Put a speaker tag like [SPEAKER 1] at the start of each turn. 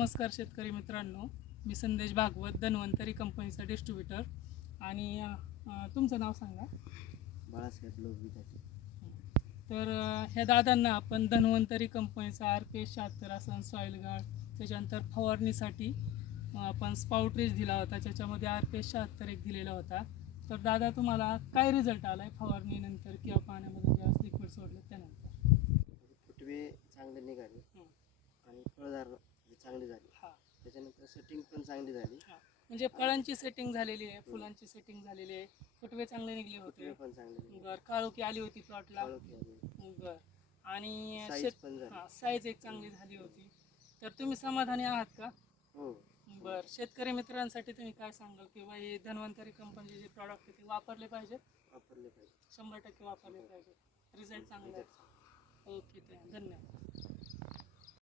[SPEAKER 1] नमस्कार शेतकरी मित्रांनो. मी संदेश भागवत धन्वंतरी कंपनीचा डिस्ट्रीब्युटर आणि तुमचं नाव सांगा.
[SPEAKER 2] बाळासाहेब
[SPEAKER 1] तर ह्या दादांना आपण धन्वंतरी कंपनीचा आर पी एस शहात्तर असन सॉईल गार्ड त्याच्यानंतर फवारणीसाठी आपण स्पाउट रेज दिला होता. त्याच्यामध्ये आर पी एस शहात्तर एक दिलेला होता. तर दादा तुम्हाला काय रिझल्ट आला आहे फवारणीनंतर किंवा पाण्यामध्ये ज्यावेळेस लिक्विड सोडलं त्यानंतर?
[SPEAKER 2] फुटवे चांगले निघाले. आणि फळदार ही चांगली झाली.
[SPEAKER 1] हां.
[SPEAKER 2] त्याच्यानंतर सेटिंग पण चांगली झाली.
[SPEAKER 1] म्हणजे फळांची सेटिंग झालेली आहे फुलांची सेटिंग झालेली आहे. फुटवे चांगले निघले
[SPEAKER 2] फुटवे
[SPEAKER 1] होते
[SPEAKER 2] पण चांगले.
[SPEAKER 1] बर काळोखी आली होती प्लॉटला. बर. आणि
[SPEAKER 2] Size
[SPEAKER 1] शेत
[SPEAKER 2] पण झाली.
[SPEAKER 1] हा साईज एक चांगली झाली होती. तर तुम्ही समाधानी आहात का?
[SPEAKER 2] हो.
[SPEAKER 1] बर. शेतकरी मित्रांसाठी तुम्ही काय सांगाल? किंवा हे धन्वंतरी कंपनीचे जे प्रॉडक्ट आहे ते वापरले पाहिजेत
[SPEAKER 2] वापरले पाहिजे.
[SPEAKER 1] शंभर टक्के वापरले पाहिजे. रिझल्ट चांगले ओके धन्यवाद.